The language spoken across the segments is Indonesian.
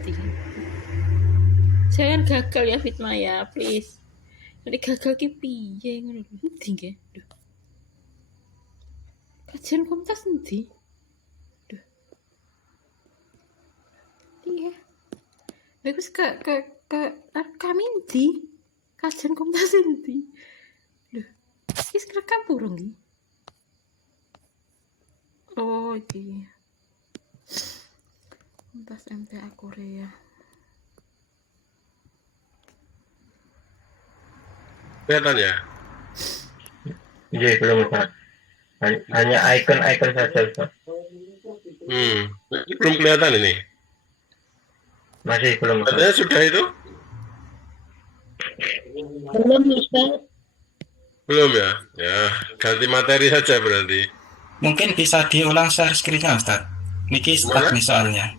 ngerti. Jangan gagal ya Fitma ya, please. Nanti gagal ki piye ngono lho. Endi nggih? Duh. Kajian komunitas endi? Duh. Iya. Lha wis ke kami endi? Kajian komunitas endi? Duh. Wis rekam burung iki. Oh, iki. Komunitas MTA Korea. Kelihatan ya? Iya, belum Ustaz. Hanya icon-icon saja Ustaz. Ini belum kelihatan ini. Masih belum Ustaz. Katanya sudah itu? Belum Ustaz. Belum ya? Ya, ganti materi saja berarti. Mungkin bisa diulang share screen-nya Ustaz. Niki stuck nih soalnya.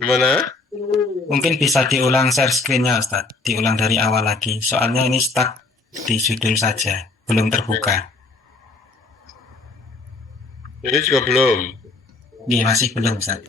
Gimana? Mungkin bisa diulang share screen-nya Ustaz. Diulang dari awal lagi. Soalnya ini stuck di judul saja. Belum terbuka. Ini juga belum. Iya, masih belum Ustaz.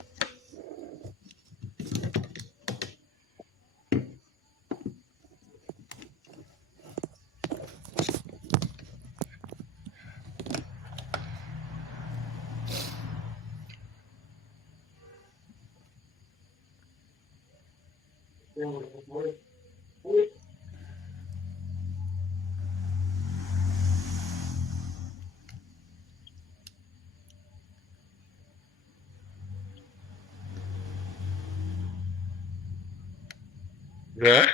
Sudah?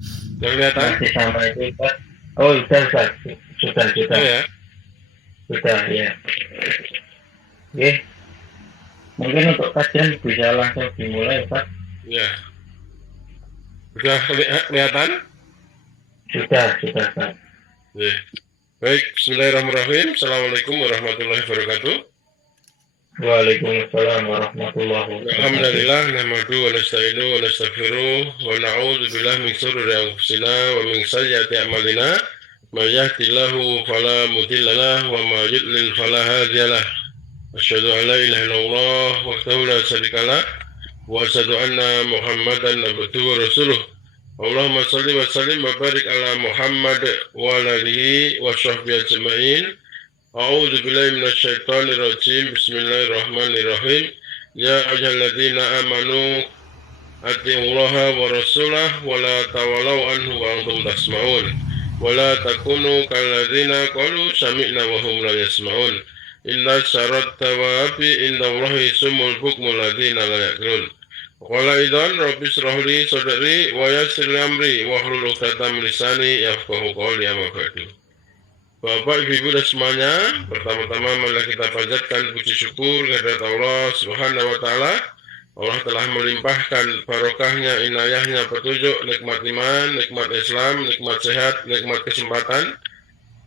Sudah kelihatan? Masih sama itu Ustaz. Oh, sudah Ustaz. Sudah. Ya. Sudah, ya. Oke. Mungkin untuk kajian bisa langsung dimulai Ustaz. Ya. Sudah kelihatan? Sudah Ustaz. Ya. Baik, bismillahirrahmanirrahim. Assalamualaikum warahmatullahi wabarakatuh. Waalaikumsalam warahmatullahi wabarakatuh. Alhamdulillah, nahmadu wa nasta'inu wa nastaghfiruh wa na'udzu billahi min shururi anfusina wa min sayyiati a'malina. May yahdihillahu fala mudilla lahu wa may yudlil fala hadiyalah. Asyhadu an la ilaha illallah wahdahu la syarika lah wa asyhadu anna Muhammadan abduhu wa rasuluh. Allahumma shalli wa sallim wa barik ala Muhammad wa ala alihi wa sahbihi ajma'in. A'udzu billahi minasyaitonir rajim. Bismillahirrahmanirrahim. Ya ayyuhalladzina amanu atiiullaha wa rasulahu wa la tawallaw anhu wa antum tasma'un. Wa la takunu kalladzina qalu sami'na wa hum la yasma'un. Inna syarat tawabi indallahi sumul bukmul ladzina la yaqilun. Qala idzan rabbi shrah li sadri wa yassir li amri wa hlul 'uqdatam min lisani yafqahu qawli amma ba'du. Bapak, Ibu dan semuanya, pertama-tama marilah kita panjatkan puji syukur kehadirat Allah Subhanahu wa taala. Allah telah melimpahkan barokahnya, inayahnya, petunjuk, nikmat iman, nikmat Islam, nikmat sehat, nikmat kesempatan,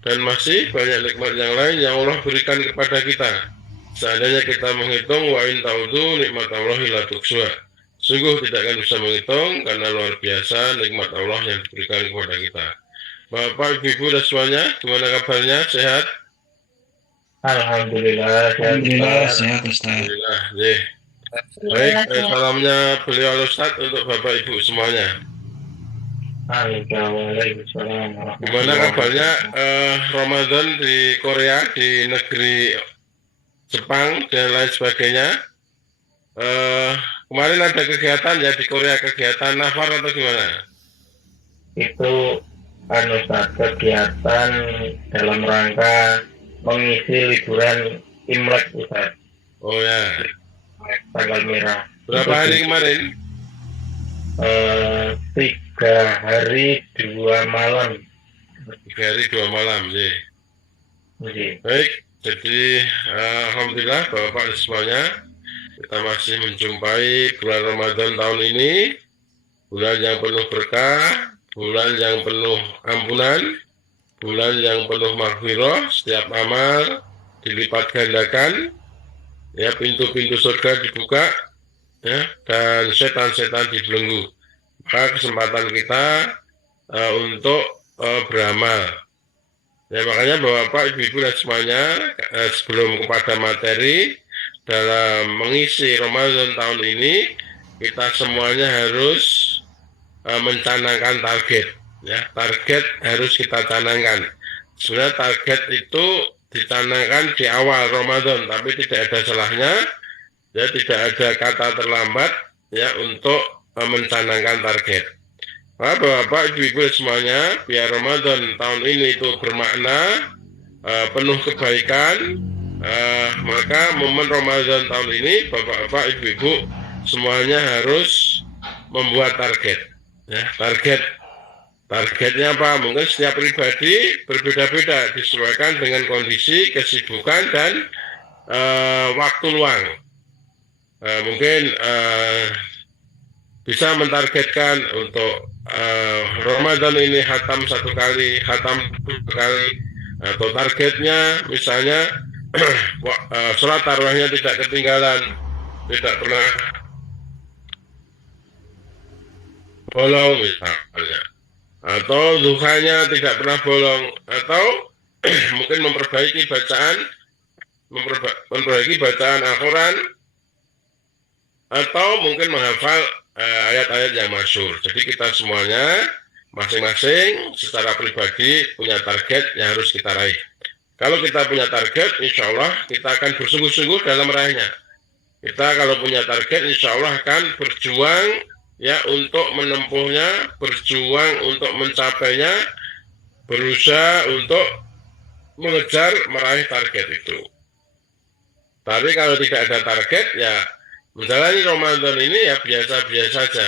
dan masih banyak nikmat yang lain yang Allah berikan kepada kita. Seandainya kita menghitung wa in ta'udu nikmat Allah la tuhsuha. Sungguh tidak akan bisa menghitung karena luar biasa nikmat Allah yang diberikan kepada kita. Bapak, Ibu dan semuanya, gimana kabarnya? Sehat? Alhamdulillah sehat Ustaz. Alhamdulillah. Baik, salamnya beliau Ustaz untuk Bapak Ibu semuanya. Waalaikumsalam. Gimana kabarnya Ramadan di Korea, di negeri Jepang dan lain sebagainya? Kemarin ada kegiatan ya di Korea, kegiatan nafar atau gimana? Itu Ustaz, kegiatan dalam rangka mengisi liburan Imlek Ustaz. Oh ya. Tanggal merah. Berapa hari kemarin? 3 hari 2 malam. 3 hari 2 malam, ya. Baik, jadi alhamdulillah Bapak dan semuanya, kita masih menjumpai bulan Ramadan tahun ini, bulan yang penuh berkah, bulan yang penuh ampunan, bulan yang penuh maghfirah, setiap amal dilipat gandakan, ya, pintu-pintu surga dibuka, ya, dan setan-setan dibelenggu. Maka kesempatan kita untuk beramal. Ya, makanya Bapak, Ibu dan semuanya, sebelum kepada materi, dalam mengisi Ramadan tahun ini kita semuanya harus mencanangkan target, ya. Target harus kita canangkan. Sebenarnya target itu dicanangkan di awal Ramadan, tapi tidak ada salahnya, ya, tidak ada kata terlambat, ya, untuk mencanangkan target. Bapak, Ibu semuanya, biar Ramadan tahun ini itu bermakna, penuh kebaikan, maka momen Ramadan tahun ini Bapak, Ibu semuanya harus membuat target, ya. Targetnya apa? Mungkin setiap pribadi berbeda-beda, disesuaikan dengan kondisi, kesibukan, dan waktu luang. Mungkin bisa mentargetkan untuk Ramadan ini khatam 1 kali, khatam 2 kali, atau targetnya misalnya sholat tarawihnya tidak ketinggalan, tidak pernah bolong misalnya, atau duhanya tidak pernah bolong, atau mungkin memperbaiki bacaan Al-Quran, atau mungkin menghafal ayat-ayat yang masyhur. Jadi kita semuanya masing-masing secara pribadi punya target yang harus kita raih. Kalau kita punya target, insya Allah kita akan bersungguh-sungguh dalam meraihnya. Kita kalau punya target, insya Allah akan berjuang, ya, untuk menempuhnya, berjuang untuk mencapainya, berusaha untuk mengejar meraih target itu. Tapi kalau tidak ada target, ya menjalani Ramadan ini ya biasa-biasa saja,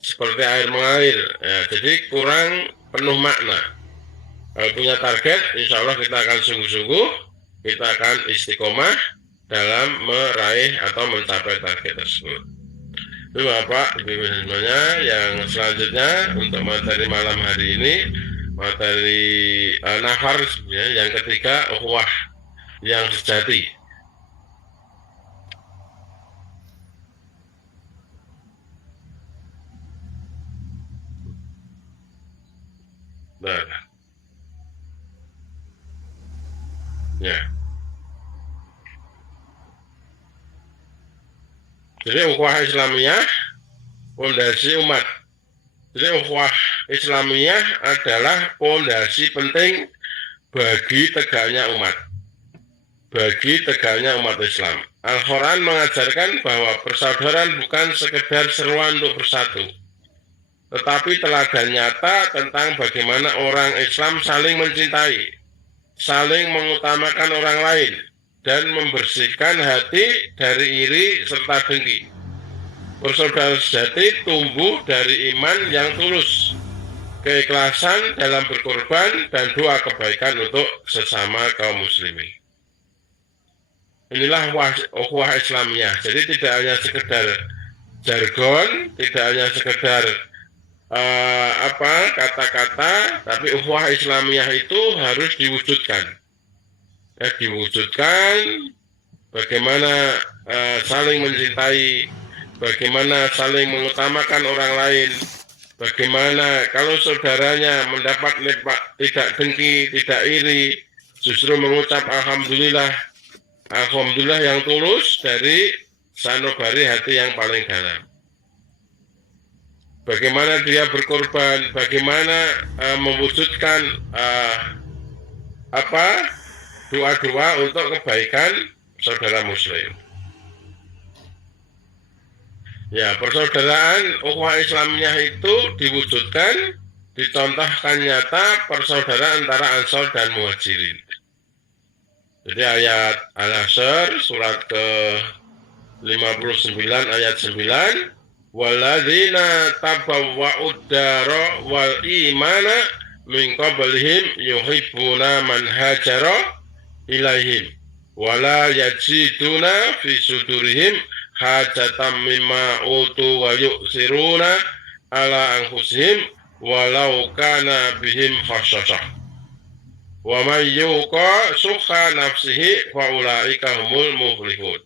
seperti air mengalir, ya, jadi kurang penuh makna. Kalau punya target, insya Allah kita akan sungguh-sungguh, kita akan istiqomah dalam meraih atau mencapai target tersebut. Itu Bapak, Ibu semuanya. Yang selanjutnya untuk materi malam hari ini, materi nafar, ya, yang ketiga, ukhuwah yang sejati. Nah, ya. Jadi ukhuwah Islamiyah pondasi umat. Jadi ukhuwah Islamiyah adalah pondasi penting bagi tegaknya umat. Bagi tegaknya umat Islam. Al-Quran mengajarkan bahwa persaudaraan bukan sekedar seruan untuk bersatu, tetapi teladan nyata tentang bagaimana orang Islam saling mencintai, saling mengutamakan orang lain, dan membersihkan hati dari iri serta dengki. Persaudaraan sejati tumbuh dari iman yang tulus, keikhlasan dalam berkorban, dan doa kebaikan untuk sesama kaum muslimin. Inilah ukhuwah Islamiyah. Jadi tidak hanya sekedar jargon, tidak hanya sekedar kata-kata, tapi ukhuwah Islamiyah itu harus diwujudkan. Ya, diwujudkan bagaimana saling mencintai, bagaimana saling mengutamakan orang lain, bagaimana kalau saudaranya mendapat nikmat tidak dengki, tidak iri, justru mengucap alhamdulillah, alhamdulillah yang tulus dari sanubari hati yang paling dalam. Bagaimana dia berkorban, bagaimana mewujudkan doa-doa untuk kebaikan saudara muslim. Ya, persaudaraan ukhuwah Islamiyah itu diwujudkan, dicontohkan nyata persaudaraan antara Ansor dan Muhajirin. Jadi ayat Al-Asr surat ke-59 ayat 9, walladzina tabawwa'ud dara wal imana min qablihim yuhibbuna man hajara ilaihim wala yajiduna fi sudurihim hajatan mimma utu wa yu'siruna ala anfusihim walau kana bihim khasyasah wa man yuqa sukha nafsihi fa ulaika humul muflihun.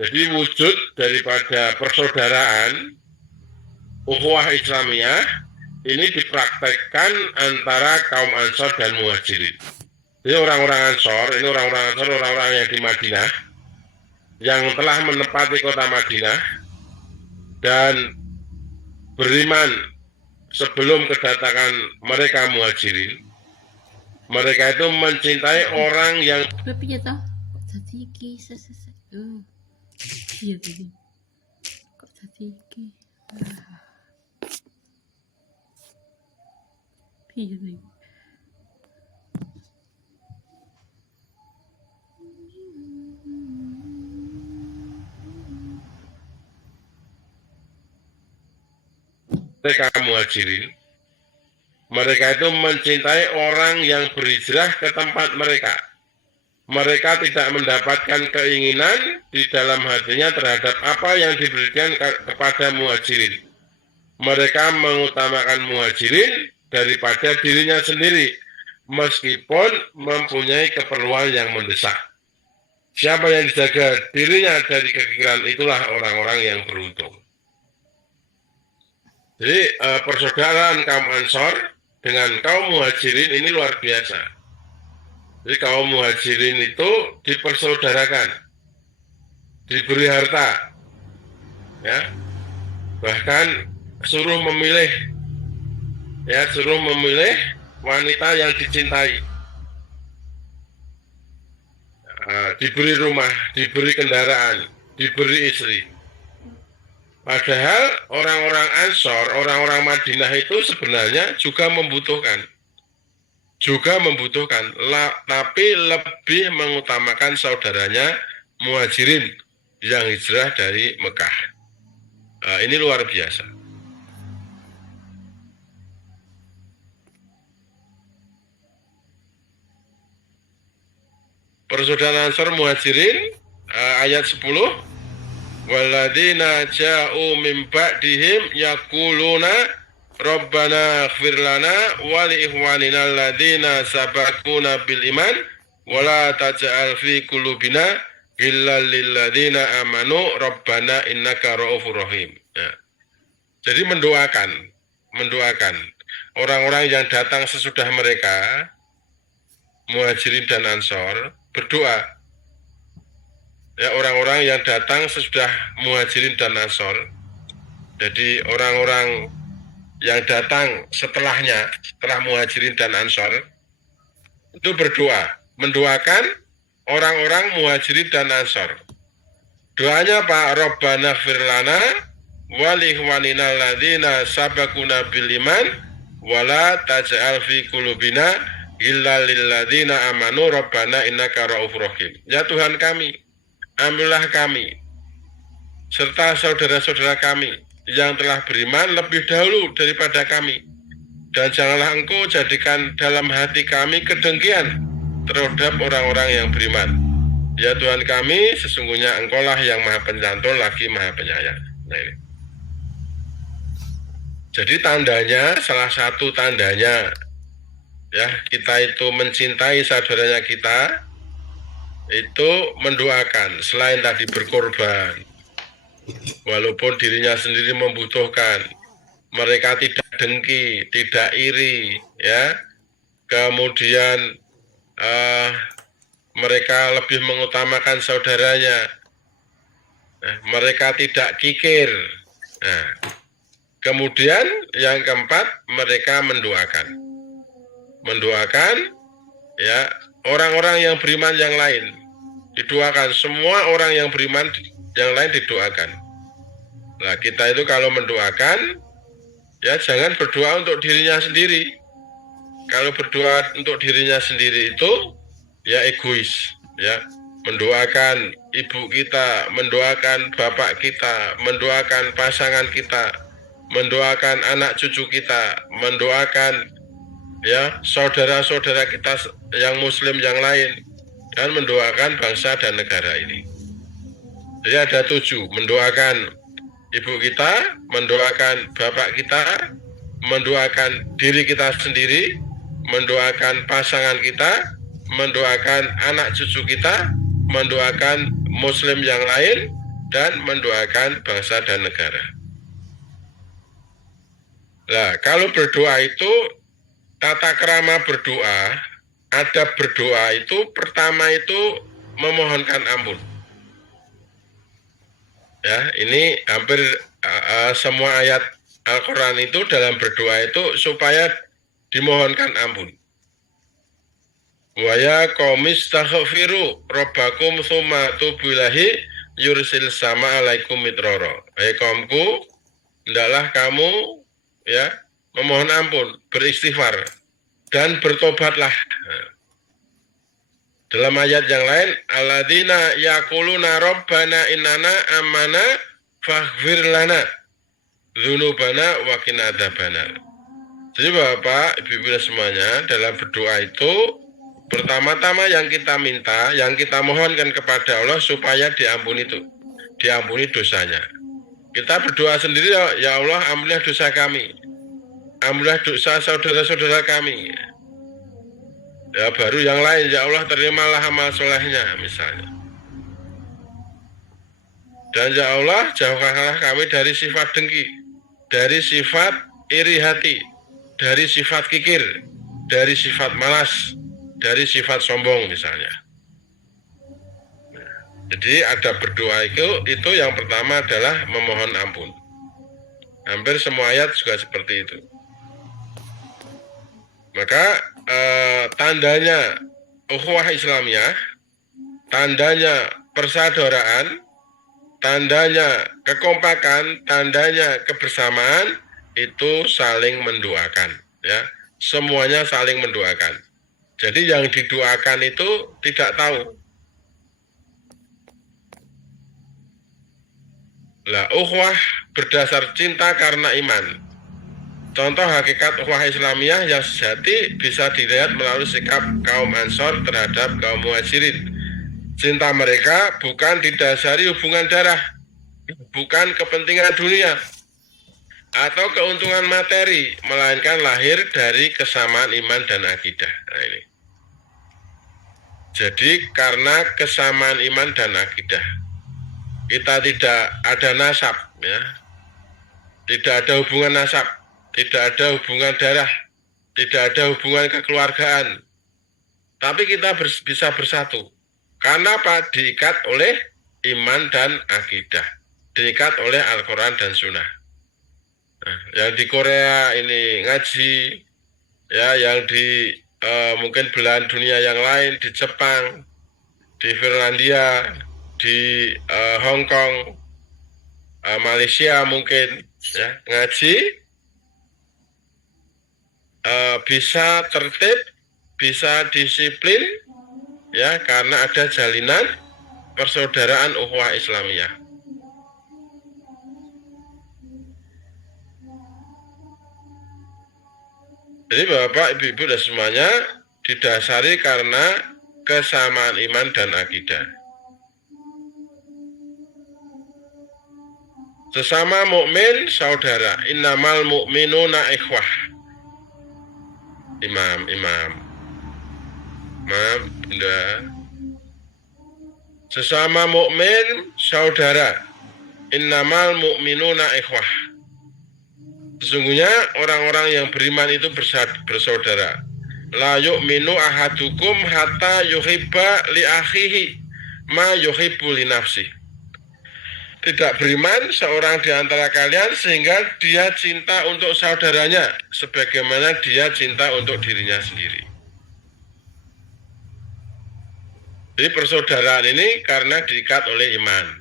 Jadi wujud daripada persaudaraan ukhuwah Islamiyah ini dipraktekkan antara kaum Ansor dan Muhajirin. Ini orang-orang Ansor, orang-orang yang di Madinah, yang telah menempati kota Madinah dan beriman sebelum kedatangan mereka Muhajirin. Mereka itu mencintai orang yang Tapi ya tau, kok jadi iki oh iya tadi kok jadi iki iya tadi mereka Muhajirin. Mereka itu mencintai orang yang berhijrah ke tempat mereka. Mereka tidak mendapatkan keinginan di dalam hatinya terhadap apa yang diberikan kepada Muhajirin. Mereka mengutamakan Muhajirin daripada dirinya sendiri, meskipun mempunyai keperluan yang mendesak. Siapa yang dijaga dirinya dari kekikiran, itulah orang-orang yang beruntung. Jadi persaudaraan kaum Ansor dengan kaum Muhajirin ini luar biasa. Jadi kaum Muhajirin itu dipersaudarakan, diberi harta, ya, bahkan suruh memilih wanita yang dicintai, diberi rumah, diberi kendaraan, diberi istri. Padahal orang-orang Ansor, orang-orang Madinah itu sebenarnya juga membutuhkan, tapi lebih mengutamakan saudaranya Muhajirin yang hijrah dari Mekah. Ini luar biasa. Persaudaraan Ansor Muhajirin, ayat 10. Walladzina ja'u min ba'dihim yaquluna Rabbana ighfir lana wa li ikhwanina alladzina sabaquna bil iman wa la taj'al fi qulubina ghillan lil ladzina amanu Rabbana innaka ra'ufur rahim. Ya. Jadi mendoakan orang-orang yang datang sesudah mereka, Muhajirin dan Ansor, berdoa. Ya, orang-orang yang datang sesudah Muhajirin dan Ansor. Jadi orang-orang yang datang setelahnya, setelah Muhajirin dan Ansor, itu berdoa, mendoakan orang-orang Muhajirin dan Ansor. Doanya Pak, Rabbana ighfir lana wa li ikhwanina alladzina sabaquna bil iman wa la taj'al fi qulubina ghillan lil ladzina amanu Rabbana innaka ra'ufur rahim. Ya Tuhan kami, ambillah kami serta saudara-saudara kami yang telah beriman lebih dahulu daripada kami, dan janganlah Engkau jadikan dalam hati kami kedengkian terhadap orang-orang yang beriman. Ya Tuhan kami, sesungguhnya Engkaulah yang Maha Penyantun lagi Maha Penyayang. Nah, ini. Jadi tandanya, salah satu tandanya, ya, kita itu mencintai saudaranya kita, itu mendoakan, selain tadi berkorban, walaupun dirinya sendiri membutuhkan, mereka tidak dengki, tidak iri, ya, kemudian mereka lebih mengutamakan saudaranya, mereka tidak kikir. Nah, kemudian yang keempat, mereka mendoakan, ya, orang-orang yang beriman yang lain, didoakan. Semua orang yang beriman yang lain didoakan. Nah, kita itu kalau mendoakan, ya jangan berdoa untuk dirinya sendiri. Kalau berdoa untuk dirinya sendiri itu ya egois, ya. Mendoakan ibu kita, mendoakan bapak kita, mendoakan pasangan kita, mendoakan anak cucu kita, mendoakan, ya, saudara-saudara kita yang muslim yang lain, dan mendoakan bangsa dan negara ini. Jadi ada 7, mendoakan ibu kita, mendoakan bapak kita, mendoakan diri kita sendiri, mendoakan pasangan kita, mendoakan anak cucu kita, mendoakan muslim yang lain, dan mendoakan bangsa dan negara. Nah, kalau berdoa itu, tata krama berdoa, adab berdoa itu pertama itu memohonkan ampun. Ya, ini hampir semua ayat Al-Quran itu dalam berdoa itu supaya dimohonkan ampun. Wa ya qaumi astaghfiru rabbakum tsumma tubu ilaihi yursil sama alaikum midrara. Hai kaumku, hendaklah kamu ya memohon ampun, beristighfar dan bertobatlah. Dalam ayat yang lain, alladzina yaquluna rabbana innana amana faghfir lana dzunubana wa qina adzabannar. Jadi Bapak, Ibu semuanya, dalam berdoa itu pertama-tama yang kita minta, yang kita mohonkan kepada Allah supaya diampuni dosanya. Kita berdoa sendiri, ya Allah, ampunilah dosa kami, ampunilah dosa saudara-saudara kami. Ya baru yang lain, ya Allah, terimalah amal solehnya misalnya. Dan ya Allah, jauhkanlah kami dari sifat dengki, dari sifat iri hati, dari sifat kikir, dari sifat malas, dari sifat sombong misalnya. Jadi ada berdoa itu yang pertama adalah memohon ampun. Hampir semua ayat juga seperti itu. Maka tandanya ukhuwah Islamiyah, tandanya persaudaraan, tandanya kekompakan, tandanya kebersamaan itu saling mendoakan, ya. Semuanya saling mendoakan. Jadi yang didoakan itu tidak tahu. Lah, ukhuwah berdasar cinta karena iman. Contoh hakikat ukhuwah Islamiyah yang sejati bisa dilihat melalui sikap kaum Ansor terhadap kaum Muhajirin. Cinta mereka bukan didasari hubungan darah, bukan kepentingan dunia atau keuntungan materi, melainkan lahir dari kesamaan iman dan akidah. Nah, ini. Jadi karena kesamaan iman dan akidah, kita tidak ada nasab, ya, tidak ada hubungan nasab, tidak ada hubungan darah, tidak ada hubungan kekeluargaan, tapi kita bisa bersatu. Karena apa? Diikat oleh iman dan akidah, diikat oleh Al-Quran dan Sunnah. Nah, yang di Korea ini ngaji, ya, yang di mungkin belahan dunia yang lain, di Jepang, di Finlandia, di Hong Kong, Malaysia mungkin, ya, ngaji bisa tertib, bisa disiplin, ya, karena ada jalinan persaudaraan ukhuwah Islamiyah. Jadi Bapak, Ibu-ibu dan semuanya didasari karena kesamaan iman dan akidah. Sesama mukmin saudara, innamal mu'minuna ikhwah. Imam, Bunda. Sesama mukmin saudara, innamal mu'minuna ikhwah. Sesungguhnya orang-orang yang beriman itu bersaudara. La yu'minu ahadukum hatta yuhibba li akhihi ma yuhibbu li nafsi. Tidak beriman seorang di antara kalian sehingga dia cinta untuk saudaranya sebagaimana dia cinta untuk dirinya sendiri. Jadi persaudaraan ini karena diikat oleh iman.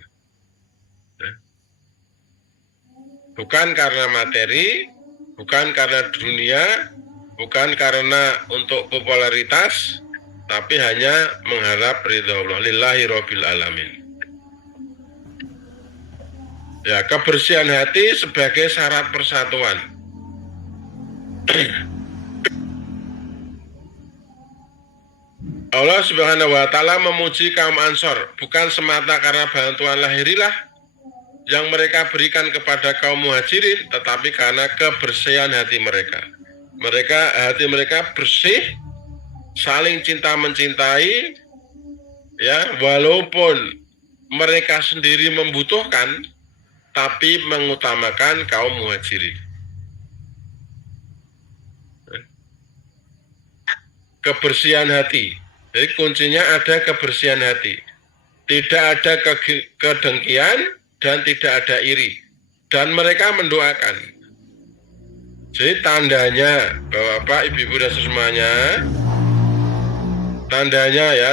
Bukan karena materi, bukan karena dunia, bukan karena untuk popularitas, tapi hanya mengharap ridha Allah. Lillahi rabbil alamin. Ya, kebersihan hati sebagai syarat persatuan. Allah Subhanahu wa Ta'ala memuji kaum Ansor bukan semata karena bantuan lahiriah yang mereka berikan kepada kaum Muhajirin, tetapi karena kebersihan hati mereka. Hati mereka bersih, saling cinta mencintai, ya, walaupun mereka sendiri membutuhkan, tapi mengutamakan kaum Muhajirin. Kebersihan hati. Jadi kuncinya ada kebersihan hati. Tidak ada kedengkian, dan tidak ada iri. Dan mereka mendoakan. Jadi tandanya, Bapak, Ibu, dan semuanya,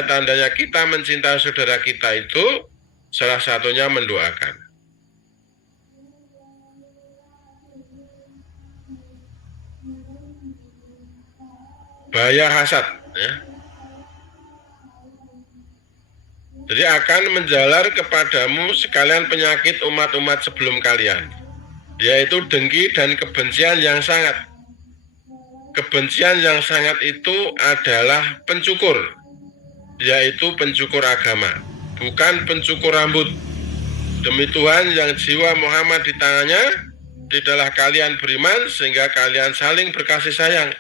tandanya kita mencintai saudara kita itu salah satunya mendoakan. Bahaya hasad, ya. Jadi akan menjalar kepadamu sekalian penyakit umat-umat sebelum kalian, yaitu dengki dan kebencian yang sangat. Kebencian yang sangat itu adalah pencukur, yaitu pencukur agama, bukan pencukur rambut. Demi Tuhan yang jiwa Muhammad di tangannya, tidaklah kalian beriman sehingga kalian saling berkasih sayang.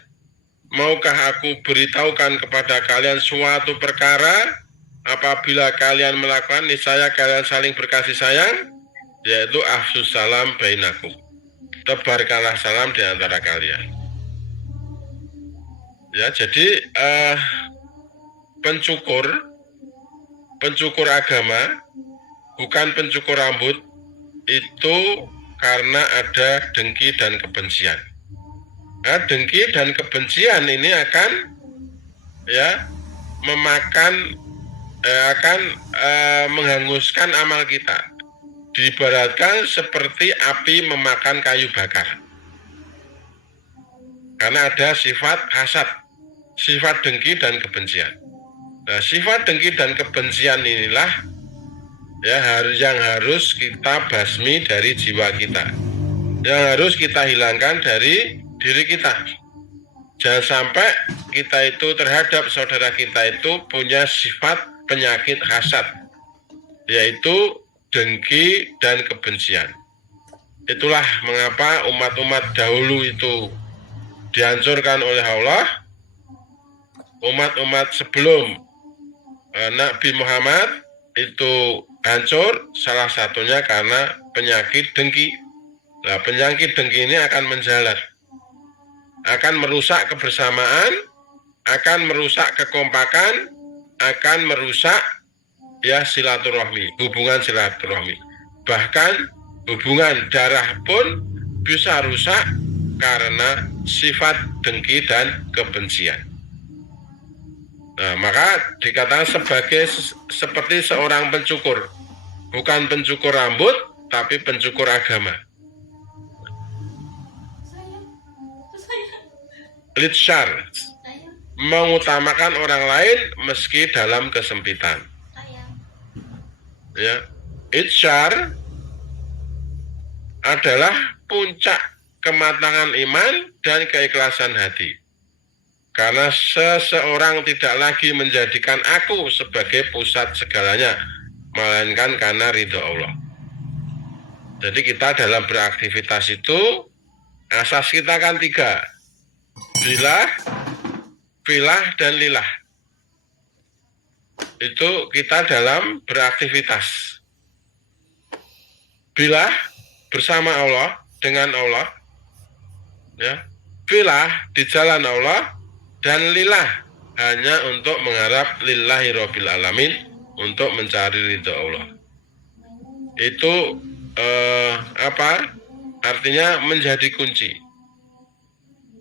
Maukah aku beritahukan kepada kalian suatu perkara? Apabila kalian melakukan, niscaya kalian saling berkasih sayang, yaitu afsus salam bainakum. Tebarkanlah salam di antara kalian. Ya, jadi pencukur agama, bukan pencukur rambut, itu karena ada dengki dan kebencian. Nah, dengki dan kebencian ini akan menghanguskan amal kita. Diibaratkan seperti api memakan kayu bakar. Karena ada sifat hasad, sifat dengki dan kebencian. Nah, sifat dengki dan kebencian inilah yang harus kita basmi dari jiwa kita, yang harus kita hilangkan dari diri kita. Jangan sampai kita itu terhadap saudara kita itu punya sifat penyakit hasad, yaitu dengki dan kebencian. Itulah mengapa umat-umat dahulu itu dihancurkan oleh Allah. Umat-umat sebelum Nabi Muhammad itu hancur, salah satunya karena penyakit dengki. Nah, penyakit dengki ini akan menjalar, akan merusak kebersamaan, akan merusak kekompakan, akan merusak silaturahmi, hubungan silaturahmi. Bahkan hubungan darah pun bisa rusak karena sifat dengki dan kebencian. Nah, maka dikatakan seperti seorang pencukur, bukan pencukur rambut, tapi pencukur agama. Litsyar, mengutamakan orang lain meski dalam kesempitan. Ya, itsyar adalah puncak kematangan iman dan keikhlasan hati. Karena seseorang tidak lagi menjadikan aku sebagai pusat segalanya, melainkan karena ridho Allah. Jadi kita dalam beraktivitas itu, asas kita kan 3. Billah, filah, dan lillah. Itu kita dalam beraktivitas. Billah, bersama Allah, dengan Allah. Ya. Filah, di jalan Allah. Dan lillah, hanya untuk mengharap lillahi rabbil alamin, untuk mencari ridho Allah. Itu artinya menjadi kunci.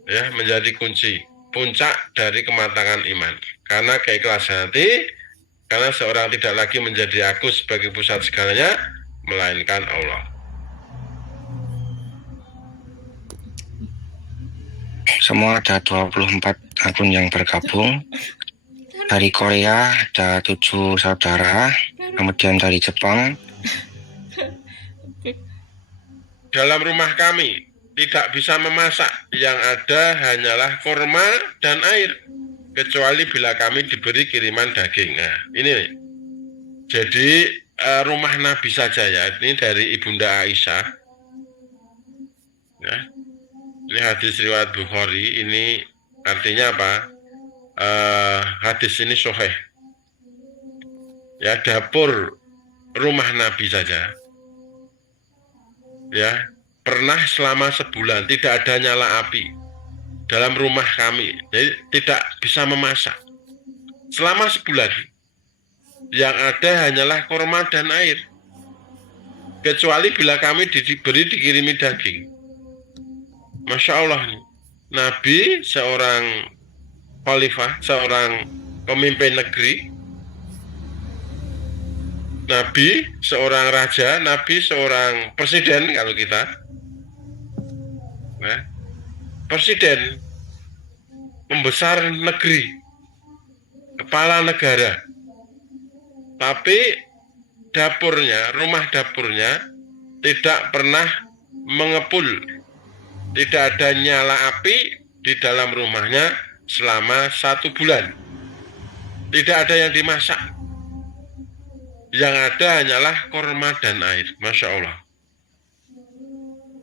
Ya, menjadi kunci puncak dari kematangan iman. Karena keikhlasan hati, karena seorang tidak lagi menjadi aku sebagai pusat segalanya, melainkan Allah. Semua ada 24 akun yang bergabung. Dari Korea ada 7 saudara, kemudian dari Jepang. Dalam rumah kami tidak bisa memasak, yang ada hanyalah korma dan air, kecuali bila kami diberi kiriman daging. Nah, ini jadi rumah Nabi saja ya, ini dari Ibunda Aisyah. Ya. Ini hadis riwayat Bukhari, ini artinya apa? Hadis ini sahih. Ya, dapur rumah Nabi saja. Ya, pernah selama sebulan tidak ada nyala api dalam rumah kami, jadi tidak bisa memasak selama sebulan. Yang ada hanyalah korma dan air. kecuali bila kami dikirimi daging. Masya Allah, Nabi seorang khalifah, seorang pemimpin negeri, Nabi seorang raja, Nabi seorang presiden kalau kita, nah, presiden pembesar negeri, kepala negara, tapi dapurnya, rumah dapurnya tidak pernah mengepul, tidak ada nyala api di dalam rumahnya selama 1 bulan, tidak ada yang dimasak. Yang ada hanyalah korma dan air. Masya Allah.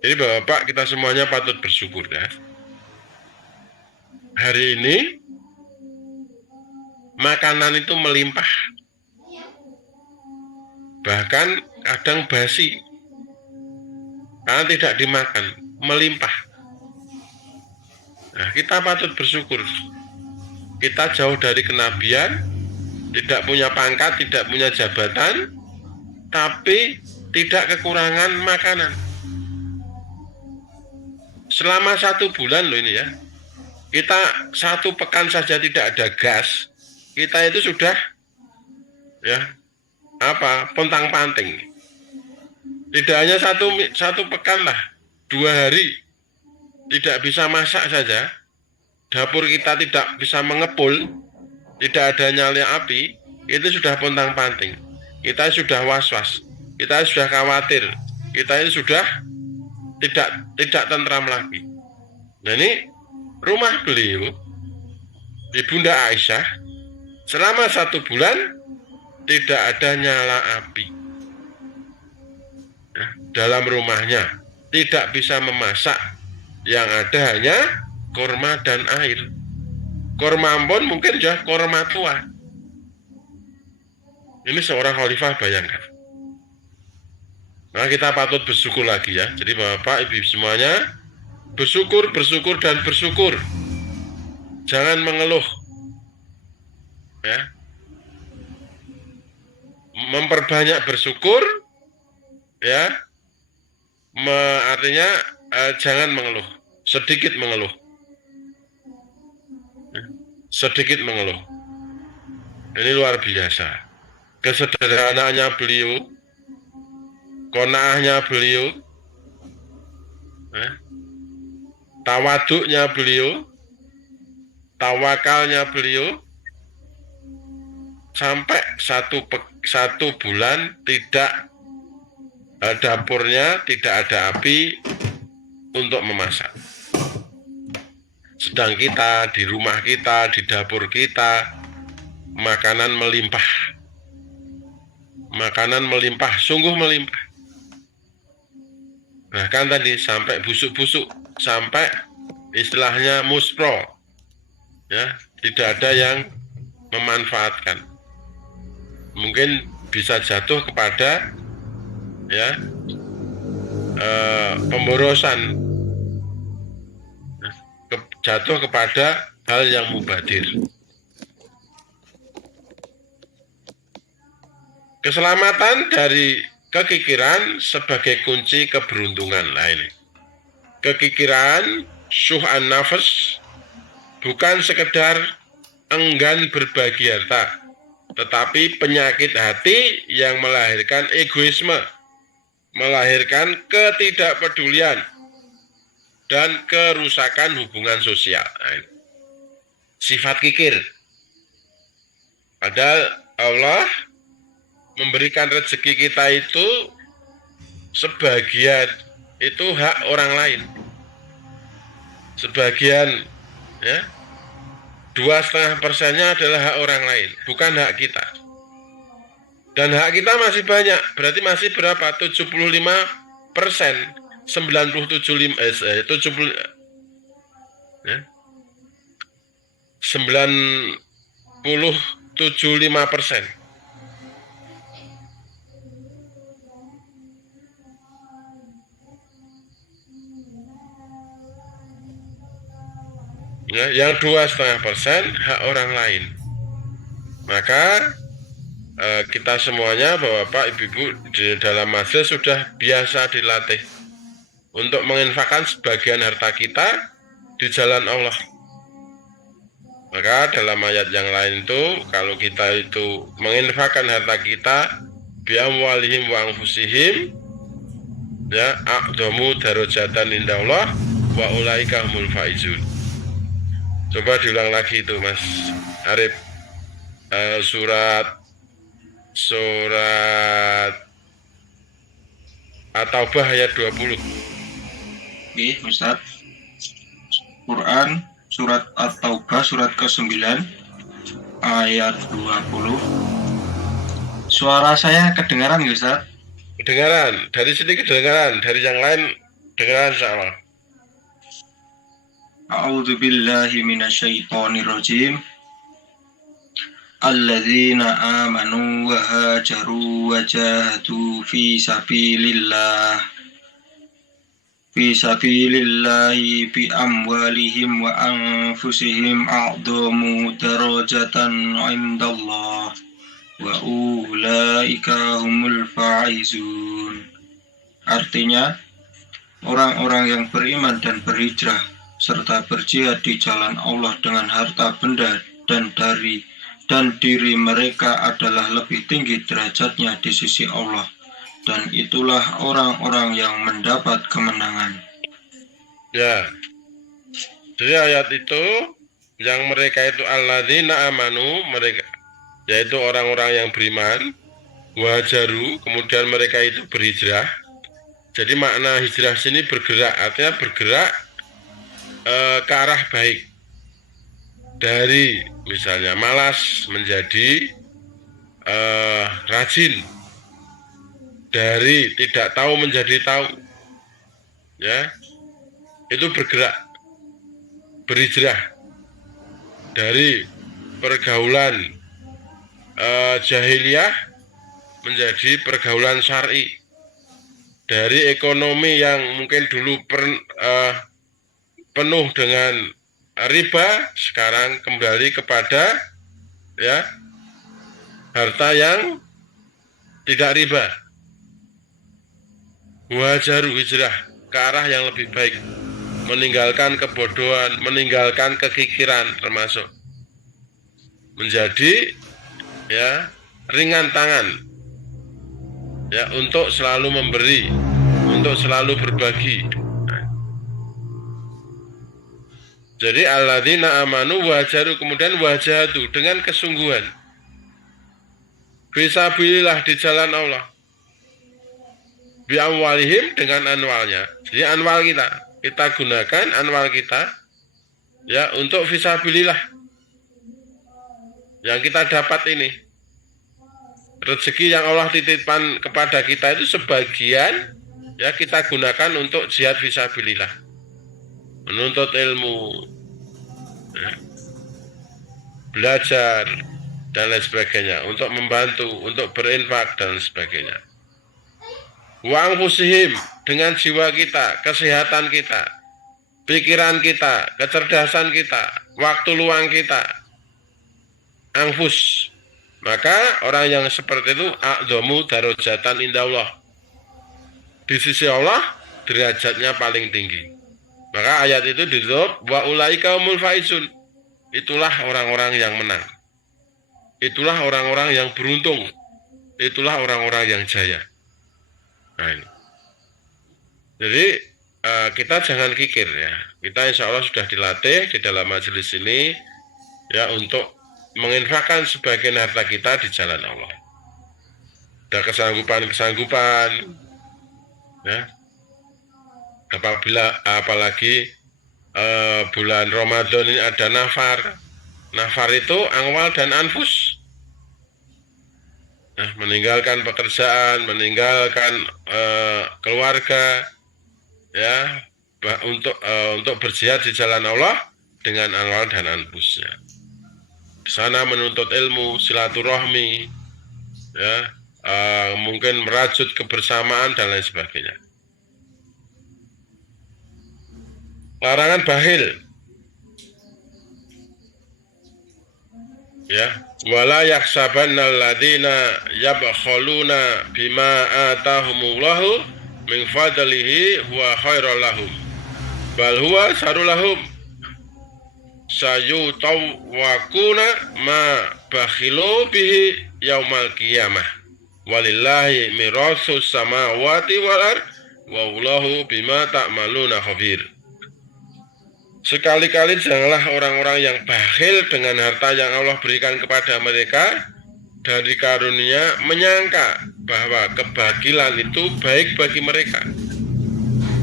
Jadi Bapak, kita semuanya patut bersyukur ya. Hari ini makanan itu melimpah. Bahkan kadang basi. Karena tidak dimakan, melimpah. Nah, kita patut bersyukur. Kita jauh dari kenabian, tidak punya pangkat, tidak punya jabatan, tapi tidak kekurangan makanan. Selama 1 bulan loh ini ya, kita 1 pekan saja tidak ada gas, kita itu sudah ya pontang-panting. Tidak hanya satu pekan lah, 2 hari tidak bisa masak saja, dapur kita tidak bisa mengepul, tidak ada nyala api, itu sudah pontang-panting. Kita sudah was-was, kita sudah khawatir, kita ini sudah tidak tentram lagi. Nah ini rumah beliau, Ibunda Aisyah, selama 1 bulan tidak ada nyala api. Nah, dalam rumahnya tidak bisa memasak, yang ada hanya kurma dan air. Korma ampun mungkin ya korma tua. Ini seorang khalifah, bayangkan. Nah, kita patut bersyukur lagi ya. Jadi Bapak Ibu semuanya, bersyukur, dan bersyukur. Jangan mengeluh. Ya. Memperbanyak bersyukur, ya. Artinya jangan mengeluh, sedikit mengeluh. Sedikit mengeluh. Ini luar biasa. Kesederhanaannya beliau, qanaahnya beliau, tawaduknya beliau, tawakalnya beliau, sampai 1 bulan tidak dapurnya tidak ada api untuk memasak. Sedang kita, di rumah kita, di dapur kita, makanan melimpah. Makanan melimpah, sungguh melimpah. Bahkan tadi sampai busuk-busuk, sampai istilahnya muspro. Ya, tidak ada yang memanfaatkan. Mungkin bisa jatuh kepada ya pemborosan, jatuh kepada hal yang mubadir. Keselamatan dari kekikiran sebagai kunci keberuntungan lain. Kekikiran, syu'an nafas, bukan sekedar enggan berbagi harta, tetapi penyakit hati yang melahirkan egoisme, melahirkan ketidakpedulian, dan kerusakan hubungan sosial. Sifat kikir. Padahal Allah memberikan rezeki kita itu sebagian itu hak orang lain. Sebagian ya 2,5%-nya adalah hak orang lain, bukan hak kita. Dan hak kita masih banyak, berarti masih berapa? 75%, 70 ya. 95%. Ya, yang 2,5% hak orang lain. Maka kita semuanya, Bapak, Ibu-ibu di dalam majelis sudah biasa dilatih untuk menginfakkan sebagian harta kita di jalan Allah. Maka dalam ayat yang lain itu, kalau kita itu menginfakkan harta kita bi amwalihim wa anfusihim, ya, a'dhamu darajatan indallah wa ulaika humul faizun. Coba diulang lagi itu, Mas Arif. Surat At-Taubah ayat 20. Oke, Ustaz. Quran surat At-Taubah surat ke-9 ayat 20. Suara saya kedengaran nggak, Ustaz? Kedengaran, dari sini kedengaran, dari yang lain kedengaran insyaallah. A'udzu billahi minasyaitonir rajim. Alladzina amanu wa hajaru wa jahadu fi sabilillahi bi amwalihim wa anfusihim a'dhamu darajatan 'indallah wa ulaika humul faizun. Artinya, orang-orang yang beriman dan berhijrah serta berjihad di jalan Allah dengan harta benda dan diri mereka adalah lebih tinggi derajatnya di sisi Allah, dan itulah orang-orang yang mendapat kemenangan. Ya, jadi ayat itu yang mereka itu alladzina amanu, mereka yaitu orang-orang yang beriman, wajaru, kemudian mereka itu berhijrah. Jadi makna hijrah sini bergerak, artinya bergerak ke arah baik. Dari misalnya malas menjadi rajin, dari tidak tahu menjadi tahu, ya, itu bergerak, berhijrah dari pergaulan jahiliyah menjadi pergaulan syar'i, dari ekonomi yang mungkin dulu penuh dengan riba, sekarang kembali kepada, ya, harta yang tidak riba. Wajaru, hijrah ke arah yang lebih baik, meninggalkan kebodohan, meninggalkan kekikiran, termasuk menjadi, ya, ringan tangan, ya, untuk selalu memberi, untuk selalu berbagi. Jadi alladzina amanu wajaru, kemudian wajahatu, dengan kesungguhan fisabilillah, di jalan Allah, bi amwalihim, dengan anwalnya. Jadi anwal kita gunakan anwal kita, ya, untuk fisabilillah yang kita dapat ini. Rezeki yang Allah titipkan kepada kita itu sebagian, ya, kita gunakan untuk jihad fisabilillah, menuntut ilmu, ya, belajar dan lain sebagainya, untuk membantu, untuk berinfak dan sebagainya. Wa anfusihim, dengan jiwa kita, kesehatan kita, pikiran kita, kecerdasan kita, waktu luang kita, anfus. Maka orang yang seperti itu a'dhamu darajatan indallah, di sisi Allah derajatnya paling tinggi. Maka ayat itu ditutup wa ulaika humul faizun, itulah orang-orang yang menang, itulah orang-orang yang beruntung, itulah orang-orang yang jaya. Nah, ini. Jadi kita jangan kikir, ya. Kita insya Allah sudah dilatih di dalam majelis ini, ya, untuk menginfakkan sebagian harta kita di jalan Allah. Ada kesanggupan, ya. Apalagi bulan Ramadan ini ada nafar. Nafar itu anwal dan anfus. Nah, meninggalkan pekerjaan, meninggalkan keluarga, ya, untuk berjihad di jalan Allah dengan anwal dan anfusnya. Di sana menuntut ilmu, silaturahmi, ya, mungkin merajut kebersamaan dan lain sebagainya. Larangan bakhil, Ya, wala yakhsabanna alladziina yabkhaluna bima atahumullahu min fadlihi huwa khairal lahum bal huwa syarrul lahum sayutawwaquna ma bakhilu bihi yaumal qiyamah walillahi mirasus samawati wal ard wallahu bima ta'maluna khabir. Sekali-kali janganlah orang-orang yang bakhil dengan harta yang Allah berikan kepada mereka dari karunia menyangka bahwa kebakilan itu baik bagi mereka.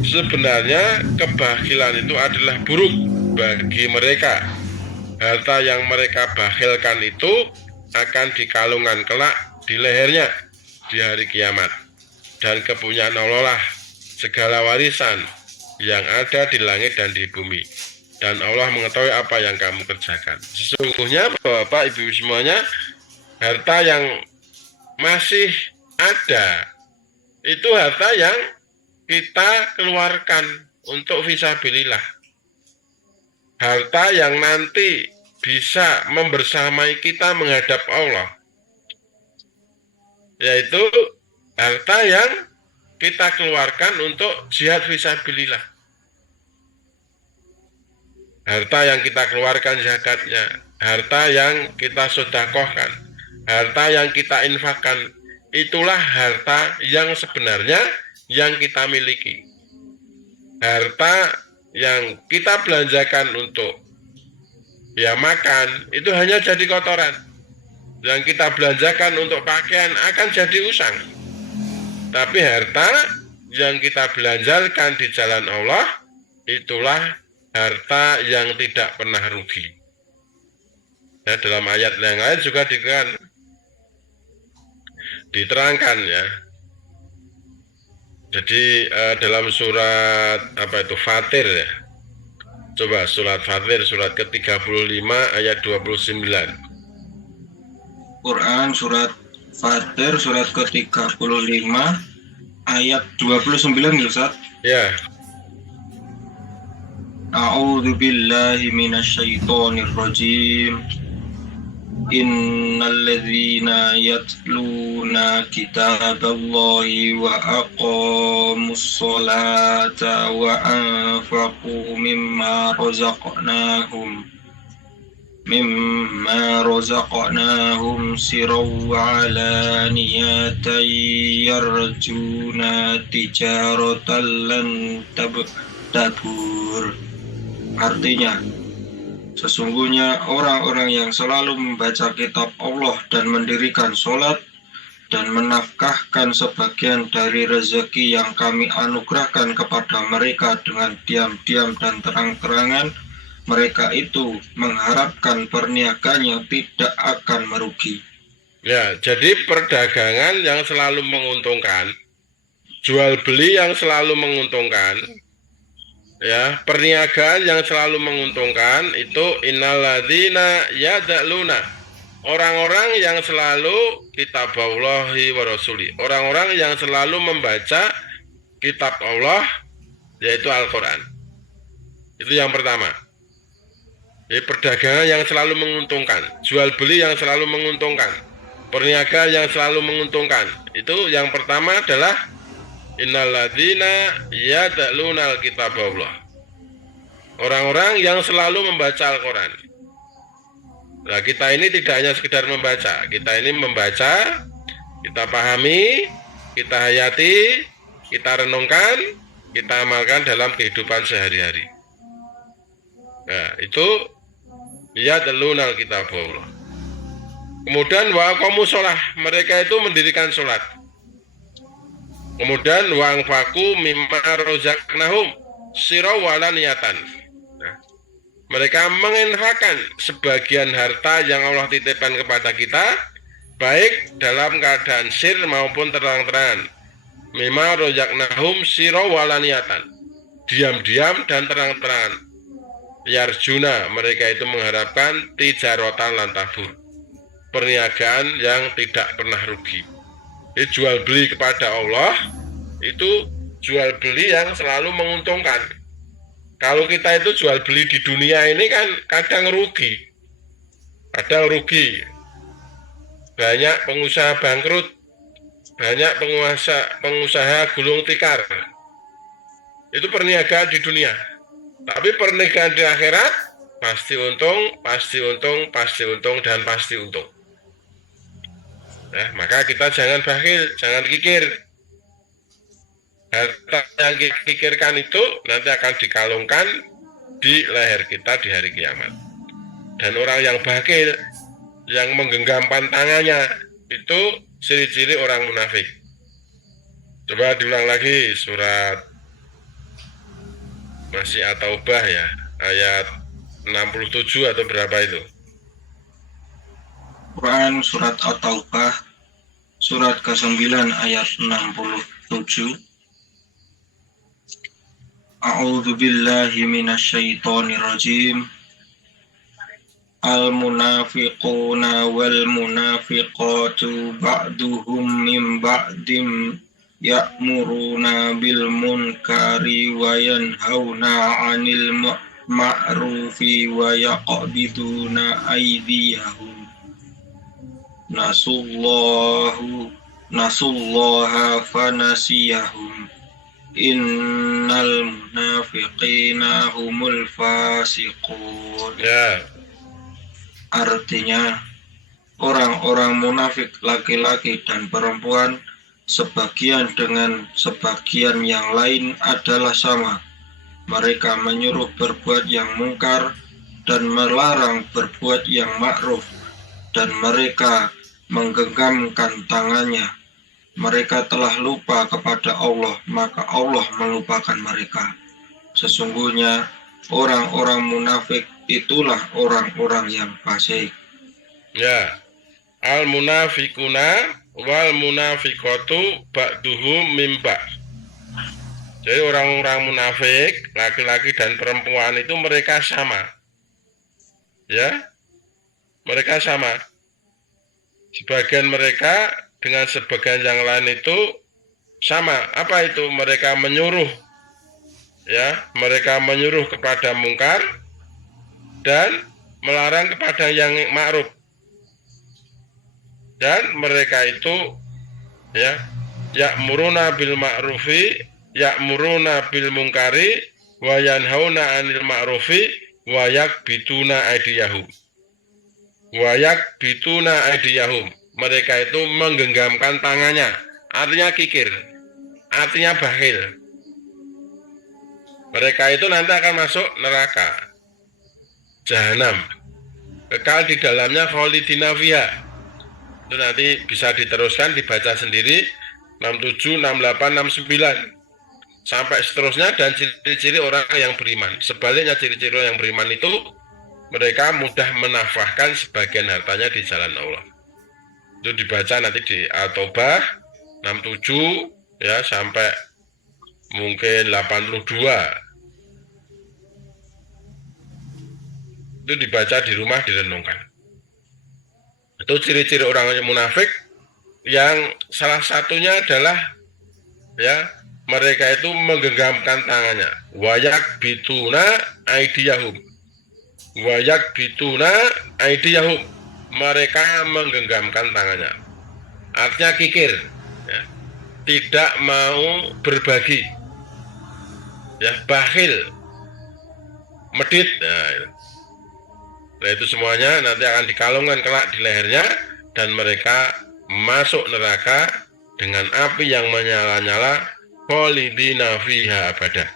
Sebenarnya kebakilan itu adalah buruk bagi mereka. Harta yang mereka bakhilkan itu akan dikalungkan kelak di lehernya di hari kiamat. Dan kepunyaan Allah lah segala warisan yang ada di langit dan di bumi. Dan Allah mengetahui apa yang kamu kerjakan. Sesungguhnya Bapak Ibu semuanya, harta yang masih ada itu harta yang kita keluarkan untuk fisabilillah. Harta yang nanti bisa membersamai kita menghadap Allah, yaitu harta yang kita keluarkan untuk jihad fisabilillah. Harta yang kita keluarkan zakatnya, harta yang kita sedekahkan, harta yang kita infakkan, itulah harta yang sebenarnya yang kita miliki. Harta yang kita belanjakan untuk makan, itu hanya jadi kotoran. Yang kita belanjakan untuk pakaian akan jadi usang. Tapi harta yang kita belanjakan di jalan Allah, itulah harta yang tidak pernah rugi. Ya, dalam ayat yang lain juga diterangkan ya. Jadi dalam surat Fatir ya. Coba surat Fatir surat ke-35 ayat 29. Quran surat Fatir surat ke-35 ayat 29 Ustaz. Ya. A'udzu billahi minasyaitonir rajim. Innal ladzina yatluna kitaballahi wa aqamus sholata wa anfaqu mimma razaqnahum sirran wa alaniyatan yarjuna tijaratan lan tabur. Artinya, sesungguhnya orang-orang yang selalu membaca kitab Allah dan mendirikan sholat dan menafkahkan sebagian dari rezeki yang kami anugerahkan kepada mereka dengan diam-diam dan terang-terangan, mereka itu mengharapkan perniagaan yang tidak akan merugi. Ya, jadi perdagangan yang selalu menguntungkan, jual beli yang selalu menguntungkan, ya, perniagaan yang selalu menguntungkan itu innalladzina yad'luna, orang-orang yang selalu kitaballahi wa rasuli, orang-orang yang selalu membaca kitab Allah yaitu Al-Qur'an. Itu yang pertama. Jadi perdagangan yang selalu menguntungkan, jual beli yang selalu menguntungkan, perniagaan yang selalu menguntungkan. Itu yang pertama adalah innalladzina yad'luna al-kitaballah. Orang-orang yang selalu membaca Al-Qur'an. Nah, kita ini tidak hanya sekedar membaca, kita ini membaca, kita pahami, kita hayati, kita renungkan, kita amalkan dalam kehidupan sehari-hari. Nah, itu yad'luna al-kitaballah. Kemudian wa aqamus shalah, mereka itu mendirikan sholat. Kemudian wa anfaqu mimma razaqnahum sirran wa alaniyatan. Nah, mereka menginfakkan sebagian harta yang Allah titipkan kepada kita, baik dalam keadaan sir maupun terang-terangan. Mimma razaqnahum sirran wa alaniyatan, diam-diam dan terang-terangan. Yarjuna, mereka itu mengharapkan tijaratan lan tabur, perniagaan yang tidak pernah rugi. Jual beli kepada Allah itu jual beli yang selalu menguntungkan. Kalau kita itu jual beli di dunia ini kan kadang rugi. kadang rugi. Banyak pengusaha bangkrut, banyak pengusaha gulung tikar. Itu perniagaan di dunia. Tapi perniagaan di akhirat pasti untung, pasti untung, pasti untung, dan pasti untung. Nah, maka kita jangan bakhil, jangan kikir. Harta yang kita kikirkan itu nanti akan dikalungkan di leher kita di hari kiamat. Dan orang yang bakhil, yang menggenggamkan tangannya, itu ciri-ciri orang munafik. Coba diulang lagi surat masih At-Taubah ya, ayat 67 atau berapa itu? Quran surat At-Taubah surat ke-9 ayat 67. A'udzu billahi minasyaitonir rajim. Al-munafiquna wal munafiqatu ba'duhum min ba'dim ya'muruna bil munkari wa yanhauna 'anil ma'rufi wa yaqbiduna aydiyahum. Nasullaha fanasiyahum. Innal munafiqina humul fasiqun. Ya. Artinya, orang-orang munafik laki-laki dan perempuan sebagian dengan sebagian yang lain adalah sama. Mereka menyuruh berbuat yang mungkar dan melarang berbuat yang ma'ruf, dan mereka menggenggamkan tangannya. Mereka telah lupa kepada Allah, maka Allah melupakan mereka. Sesungguhnya orang-orang munafik itulah orang-orang yang fasik. Ya. Al-munafiquna wal munafiqatu ba'duhum min ba'd. Jadi orang-orang munafik, laki-laki dan perempuan itu mereka sama. Ya. Mereka sama. Sebagian mereka dengan sebagian yang lain itu sama. Apa itu? Mereka menyuruh. Ya, mereka menyuruh kepada mungkar dan melarang kepada yang ma'ruf. Dan mereka itu ya, ya'muruna bil ma'rufi, ya'muruna bil munkari, wa yanhauna 'anil ma'rufi, wa yakbituna aydiyahum. Wa yakbituna aydiyahum. Mereka itu menggenggamkan tangannya, artinya kikir, artinya bakhil. Mereka itu nanti akan masuk neraka Jahanam, kekal di dalamnya khalidina fiha. Itu nanti bisa diteruskan, dibaca sendiri 67, 68, 69 sampai seterusnya. Dan ciri-ciri orang yang beriman, sebaliknya ciri-ciri orang yang beriman itu mereka mudah menafkahkan sebagian hartanya di jalan Allah. Itu dibaca nanti di At-Taubah 67 ya sampai mungkin 82. Itu dibaca di rumah, direnungkan. Itu ciri-ciri orang munafik yang salah satunya adalah ya, mereka itu menggenggamkan tangannya. Wayak bituna aidiyahum. Wayak bituna aidiyahum. Mereka menggenggamkan tangannya. Artinya kikir, ya. Tidak mau berbagi, ya, bakhil, medit. Nah, itu semuanya nanti akan dikalungkan kelak di lehernya, dan mereka masuk neraka dengan api yang menyala-nyala, khalidina fiha abada.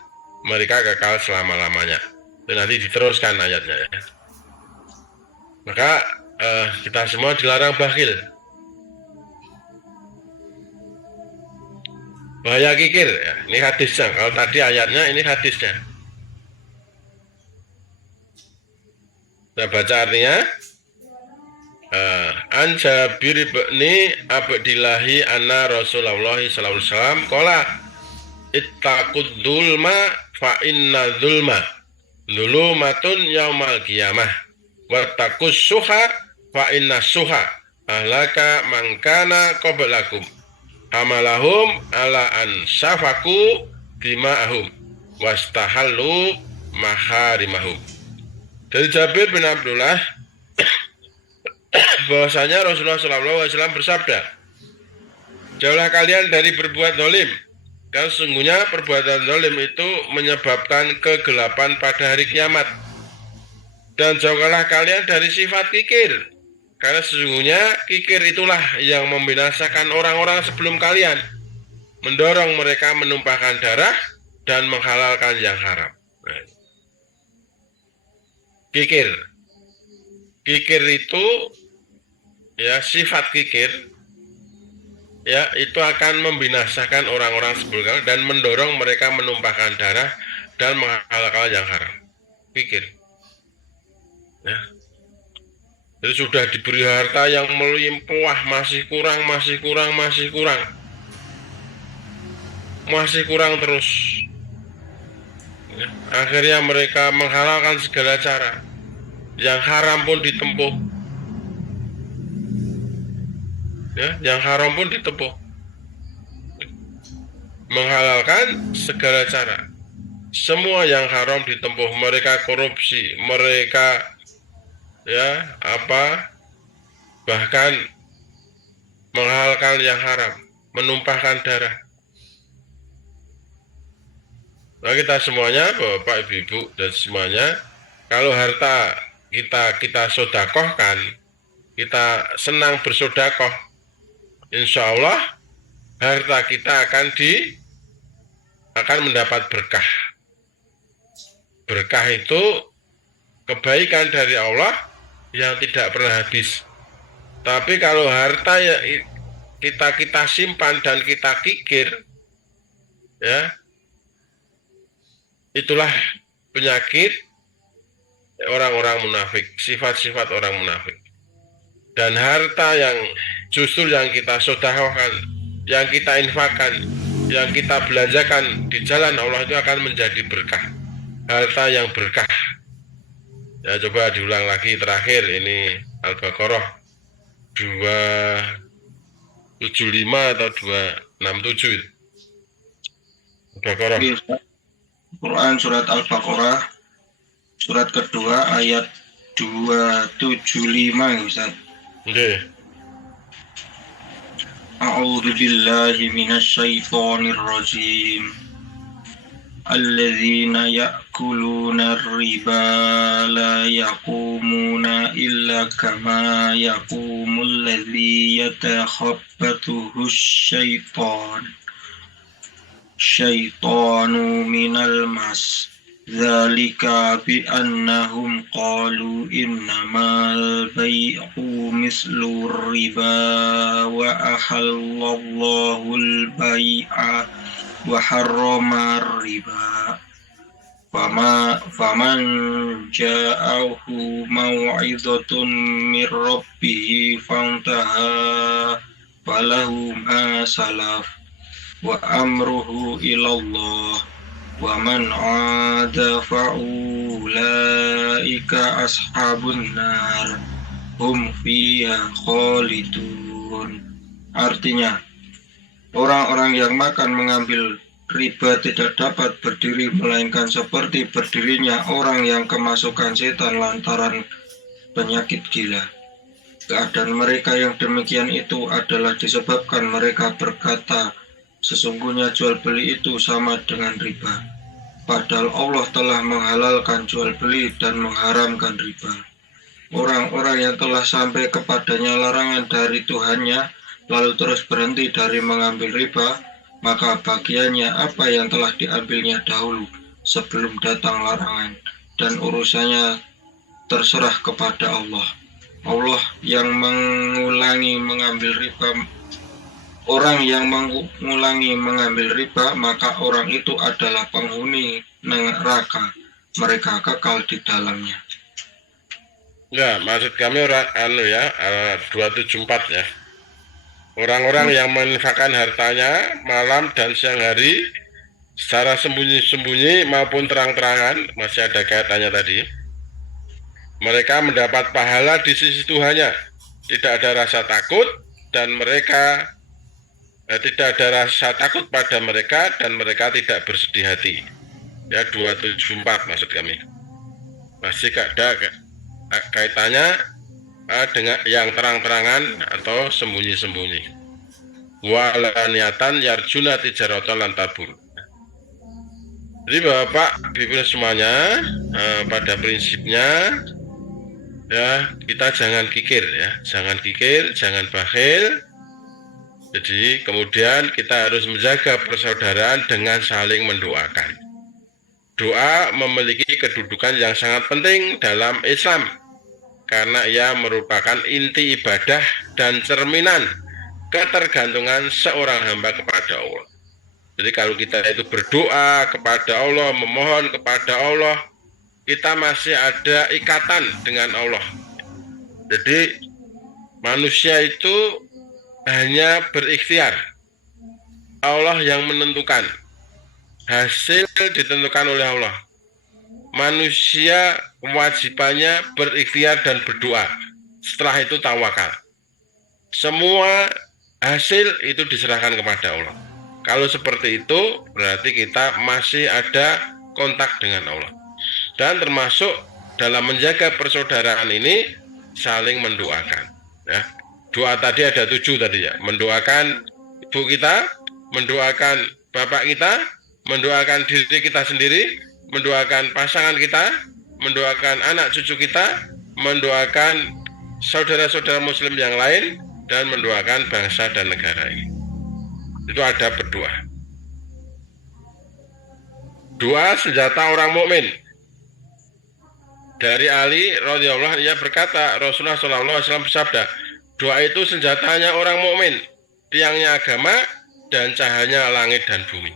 Mereka kekal selama-lamanya. Itu nanti diteruskan ayatnya ya. Maka kita semua dilarang bakhil. Bahaya kikir ya. Ini hadisnya. Kalau tadi ayatnya, ini hadisnya. Kita baca artinya. An Jabir bin Abdillahi anna Rasulullah sallallahu alaihi wasallam qala ittaqud dzulma fa inna dzulma dzulumatun yaumal qiyamah wattaqus suha fa inna suha ahlaka man kana qablakum amalahum ala an safaku dima'ahum wastahallu maharimahum. Dari Jabir bin Abdullah bahwasanya Rasulullah SAW bersabda, jauhlah kalian dari berbuat zalim, karena sesungguhnya perbuatan zalim itu menyebabkan kegelapan pada hari kiamat. Dan jauhkanlah kalian dari sifat kikir, karena sesungguhnya kikir itulah yang membinasakan orang-orang sebelum kalian, mendorong mereka menumpahkan darah dan menghalalkan yang haram. Kikir itu ya, sifat kikir ya, itu akan membinasakan orang-orang sebelum kalian dan mendorong mereka menumpahkan darah dan menghalalkan yang haram. Kikir ya. Jadi sudah diberi harta yang melimpah, masih kurang terus ya. Akhirnya mereka menghalalkan segala cara, yang haram pun ditempuh ya, menghalalkan segala cara, semua yang haram ditempuh. Mereka korupsi, mereka ya bahkan menghalalkan yang haram, menumpahkan darah. Nah, kita semuanya, Bapak, Ibu, dan semuanya, kalau harta kita sodakohkan, kita senang bersodakoh, insya Allah harta kita akan mendapat berkah. Berkah itu kebaikan dari Allah yang tidak pernah habis. Tapi kalau harta ya kita simpan dan kita kikir, ya, itulah penyakit orang-orang munafik, sifat-sifat orang munafik. Dan harta yang justru yang kita sedekahkan, yang kita infakkan, yang kita belanjakan di jalan Allah itu akan menjadi berkah. Harta yang berkah. Ya, coba diulang lagi terakhir ini Al-Baqarah 275 atau 267 itu. Al-Baqarah. Quran surat Al-Baqarah surat kedua ayat 275 Ustaz. Oke. A'udzu billahi minasyaitonir rajim. Alladzina ya'kuluna ar-riba la yaqumuna illa kama yaqumul ladzi yatakhabbathu syaitanu minal mas. Dzalika bi annahum qalu innamal bai'u mislu riba wa ahallallahu al-bai'a wa harrama riba. Faman ja'ahu maw'izatun mir rabbih fantaha falahu ma salaf wa amruhu ilallah wa man 'ada fa'ulaika ashabun nar hum fiha khalidun. Artinya, orang-orang yang makan mengambil riba tidak dapat berdiri melainkan seperti berdirinya orang yang kemasukan setan lantaran penyakit gila. Keadaan mereka yang demikian itu adalah disebabkan mereka berkata, sesungguhnya jual beli itu sama dengan riba. Padahal Allah telah menghalalkan jual beli dan mengharamkan riba. Orang-orang yang telah sampai kepadanya larangan dari Tuhannya, lalu terus berhenti dari mengambil riba, maka bagiannya apa yang telah diambilnya dahulu sebelum datang larangan, dan urusannya terserah kepada Allah. Allah yang mengulangi mengambil riba. Orang yang mengulangi mengambil riba, maka orang itu adalah penghuni neraka. Mereka kekal di dalamnya. Ya, maksud kami orang 274 ya. Orang-orang yang menginfakkan hartanya malam dan siang hari secara sembunyi-sembunyi maupun terang-terangan, masih ada kaitannya tadi. Mereka mendapat pahala di sisi Tuhannya. Tidak ada rasa takut dan mereka tidak ada rasa takut pada mereka dan mereka tidak bersedih hati. Ya, 274 maksud kami. Masih ada kaitannya dengan yang terang-terangan atau sembunyi-sembunyi. Wala niatan yarjuna tijaratan lan tabur. Jadi Bapak Ibu semuanya, pada prinsipnya ya kita jangan kikir ya, jangan kikir, jangan bakhil. Jadi kemudian kita harus menjaga persaudaraan dengan saling mendoakan. Doa memiliki kedudukan yang sangat penting dalam Islam karena ia merupakan inti ibadah dan cerminan ketergantungan seorang hamba kepada Allah. Jadi kalau kita itu berdoa kepada Allah, memohon kepada Allah, kita masih ada ikatan dengan Allah. Jadi manusia itu hanya berikhtiar. Allah yang menentukan. Hasil ditentukan oleh Allah. Manusia kewajibannya berikhtiar dan berdoa. Setelah itu tawakal. Semua hasil itu diserahkan kepada Allah. Kalau seperti itu berarti kita masih ada kontak dengan Allah. Dan termasuk dalam menjaga persaudaraan ini saling mendoakan. Ya. Doa tadi ada 7 tadi ya. Mendoakan ibu kita, mendoakan bapak kita, mendoakan diri kita sendiri, mendoakan pasangan kita, mendoakan anak cucu kita, mendoakan saudara-saudara muslim yang lain, dan mendoakan bangsa dan negara ini. Itu ada berdoa. Doa senjata orang mukmin. Dari Ali radhiyallahu anhu ia berkata, Rasulullah SAW bersabda, doa itu senjatanya orang mukmin, tiangnya agama dan cahayanya langit dan bumi.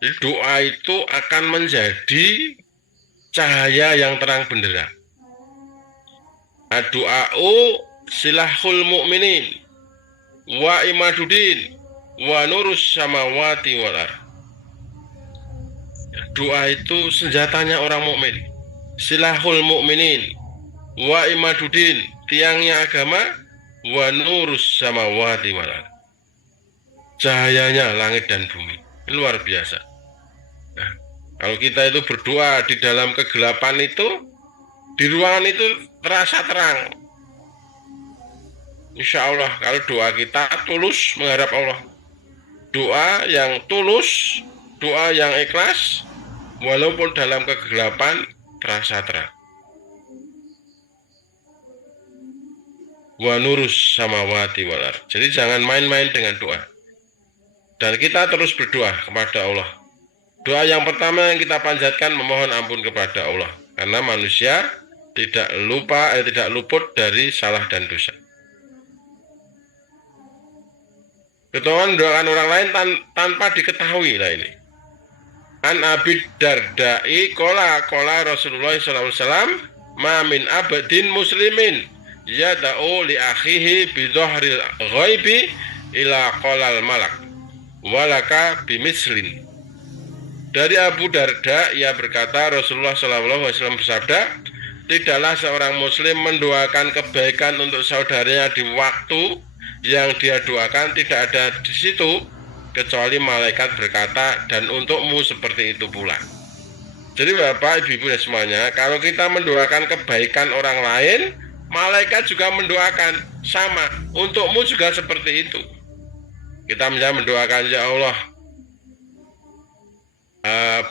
Jadi doa itu akan menjadi cahaya yang terang benderang. Doa'u silahul mu'minin wa imadudin wa nurus samawati wal ardh. Doa itu senjatanya orang mukmin. Silahul mu'minin wa imadudin, tiangnya agama, wa nurus samawati wal ardh. Cahayanya langit dan bumi. Luar biasa. Nah, kalau kita itu berdoa di dalam kegelapan itu, di ruangan itu terasa terang. Insya Allah kalau doa kita tulus mengharap Allah, doa yang tulus, doa yang ikhlas, walaupun dalam kegelapan terasa terang. Wa nurus samawati wal ardh. Jadi jangan main-main dengan doa. Dan kita terus berdoa kepada Allah. Doa yang pertama yang kita panjatkan memohon ampun kepada Allah, karena manusia tidak luput dari salah dan dosa. Ketahuan doakan orang lain tanpa diketahui lah ini. An Abi Darda'i kola Rasulullah SAW, ma min abdin muslimin yada'u li akhihi bi dhahril ghaibi ila qalal malak walaka bimislin. Dari Abu Darda ia berkata, Rasulullah SAW bersabda, tidaklah seorang muslim mendoakan kebaikan untuk saudaranya di waktu yang dia doakan tidak ada di situ kecuali malaikat berkata, dan untukmu seperti itu pula. Jadi Bapak Ibu semuanya, kalau kita mendoakan kebaikan orang lain, malaikat juga mendoakan sama, untukmu juga seperti itu. Kita misalnya mendoakan, ya Allah,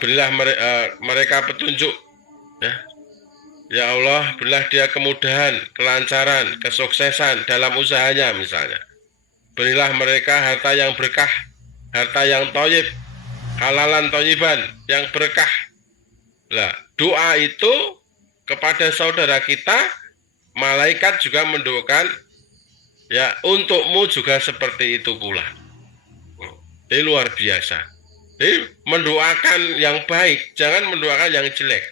berilah mereka petunjuk, ya Allah, berilah dia kemudahan, kelancaran, kesuksesan dalam usahanya misalnya. Berilah mereka harta yang berkah, harta yang thayyib, halalan thayyiban yang berkah. Lah, doa itu kepada saudara kita, malaikat juga mendoakan, ya untukmu juga seperti itu pula. Ini luar biasa. Jadi mendoakan yang baik, jangan mendoakan yang jelek.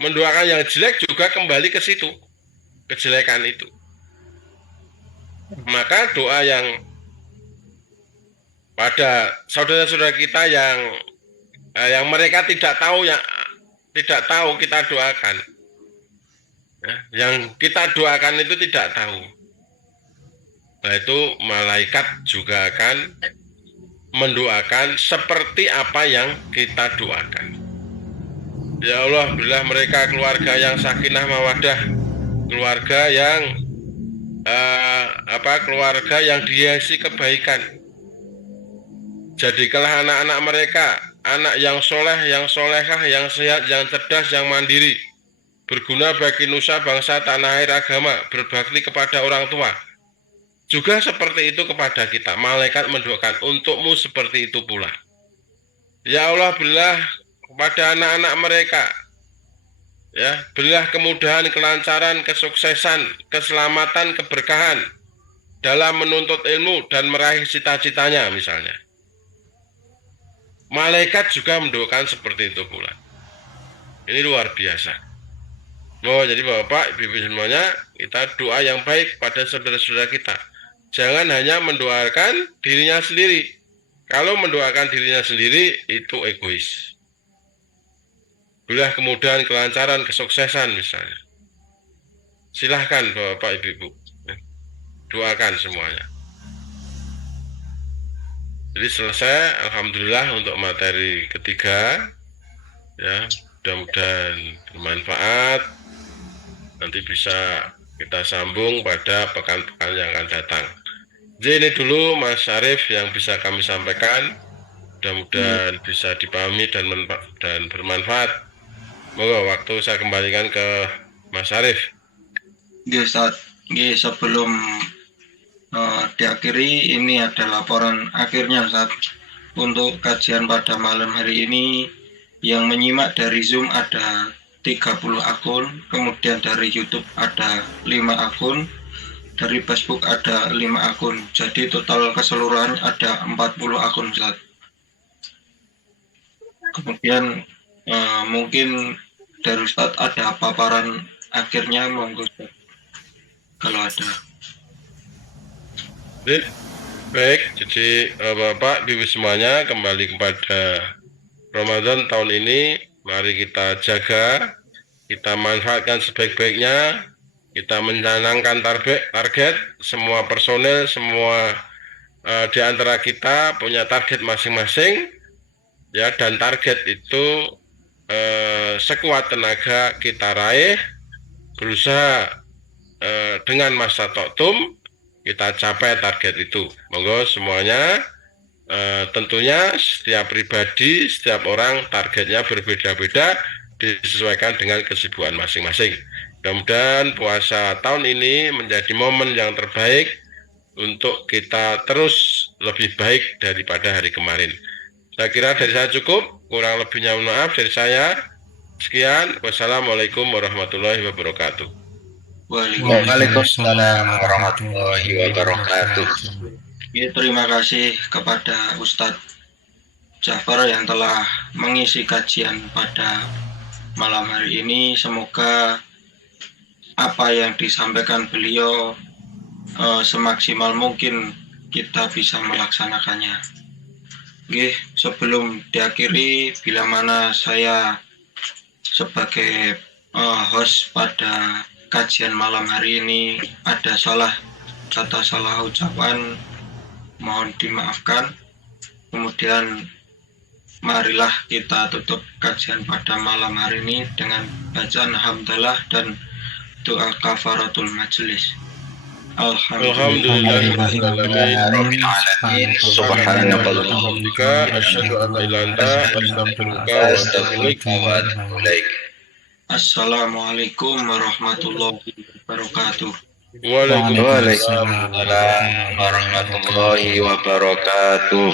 Mendoakan yang jelek juga kembali ke situ, kejelekan itu. Maka doa yang pada saudara-saudara kita yang mereka tidak tahu kita doakan, yang kita doakan itu tidak tahu. Nah, itu malaikat juga akan mendoakan seperti apa yang kita doakan. Ya Allah, berilah mereka keluarga yang sakinah mawaddah, keluarga yang keluarga yang dihiasi kebaikan. Jadikanlah anak-anak mereka anak yang soleh, yang solehah, yang sehat, yang cerdas, yang mandiri, berguna bagi nusa, bangsa, tanah air, agama, berbakti kepada orang tua. Juga seperti itu kepada kita. Malaikat mendoakan untukmu seperti itu pula. Ya Allah, berilah kepada anak-anak mereka, ya, berilah kemudahan, kelancaran, kesuksesan, keselamatan, keberkahan dalam menuntut ilmu dan meraih cita-citanya misalnya. Malaikat juga mendoakan seperti itu pula. Ini luar biasa. Jadi Bapak, Ibu semuanya, kita doa yang baik pada saudara-saudara kita. Jangan hanya mendoakan dirinya sendiri. Kalau mendoakan dirinya sendiri itu egois. Berilah kemudahan, kelancaran, kesuksesan misalnya. Silahkan Bapak Ibu, doakan semuanya. Jadi selesai, alhamdulillah untuk materi ketiga, ya, mudah-mudahan bermanfaat. Nanti bisa kita sambung pada pekan-pekan yang akan datang. Jadi ini dulu Mas Arif yang bisa kami sampaikan. Mudah-mudahan bisa dipahami dan bermanfaat. Moga waktu saya kembalikan ke Mas Arif. Ustaz, sebelum diakhiri, ini ada laporan akhirnya Ustaz. Untuk kajian pada malam hari ini yang menyimak dari Zoom ada 30 akun, kemudian dari YouTube ada 5 akun, dari Facebook ada 5 akun. Jadi total keseluruhan ada 40 akun Ustaz. Kemudian mungkin dari Ustaz ada paparan akhirnya, monggo kalau ada. Baik, jadi Bapak, Ibu semuanya, kembali kepada Ramadan tahun ini, mari kita jaga, kita manfaatkan sebaik-baiknya, kita mencanangkan target, semua personel, semua di antara kita punya target masing-masing, ya, dan target itu sekuat tenaga kita raih, berusaha dengan masa toktum kita capai target itu. Monggo semuanya, tentunya setiap pribadi, setiap orang targetnya berbeda-beda, disesuaikan dengan kesibukan masing-masing. Mudah-mudahan puasa tahun ini menjadi momen yang terbaik untuk kita terus lebih baik daripada hari kemarin. Saya kira dari saya cukup, kurang lebihnya mohon maaf dari saya. Sekian, wassalamualaikum warahmatullahi wabarakatuh. Waalaikumsalam warahmatullahi wabarakatuh. Ya, terima kasih kepada Ustadz Ja'far yang telah mengisi kajian pada malam hari ini. Semoga apa yang disampaikan beliau semaksimal mungkin kita bisa melaksanakannya. Oke, sebelum diakhiri, bila mana saya sebagai host pada kajian malam hari ini ada kata salah ucapan, mohon dimaafkan. Kemudian marilah kita tutup kajian pada malam hari ini dengan bacaan hamdalah dan doa kafaratul majelis. Alhamdulillahirrahmanirrahim. Subhanakallahumma asyhadu an la ilaha illa anta astaghfiruka wa atubu ilaik. Assalamualaikum warahmatullahi wabarakatuh. Waalaikumsalam warahmatullahi wabarakatuh.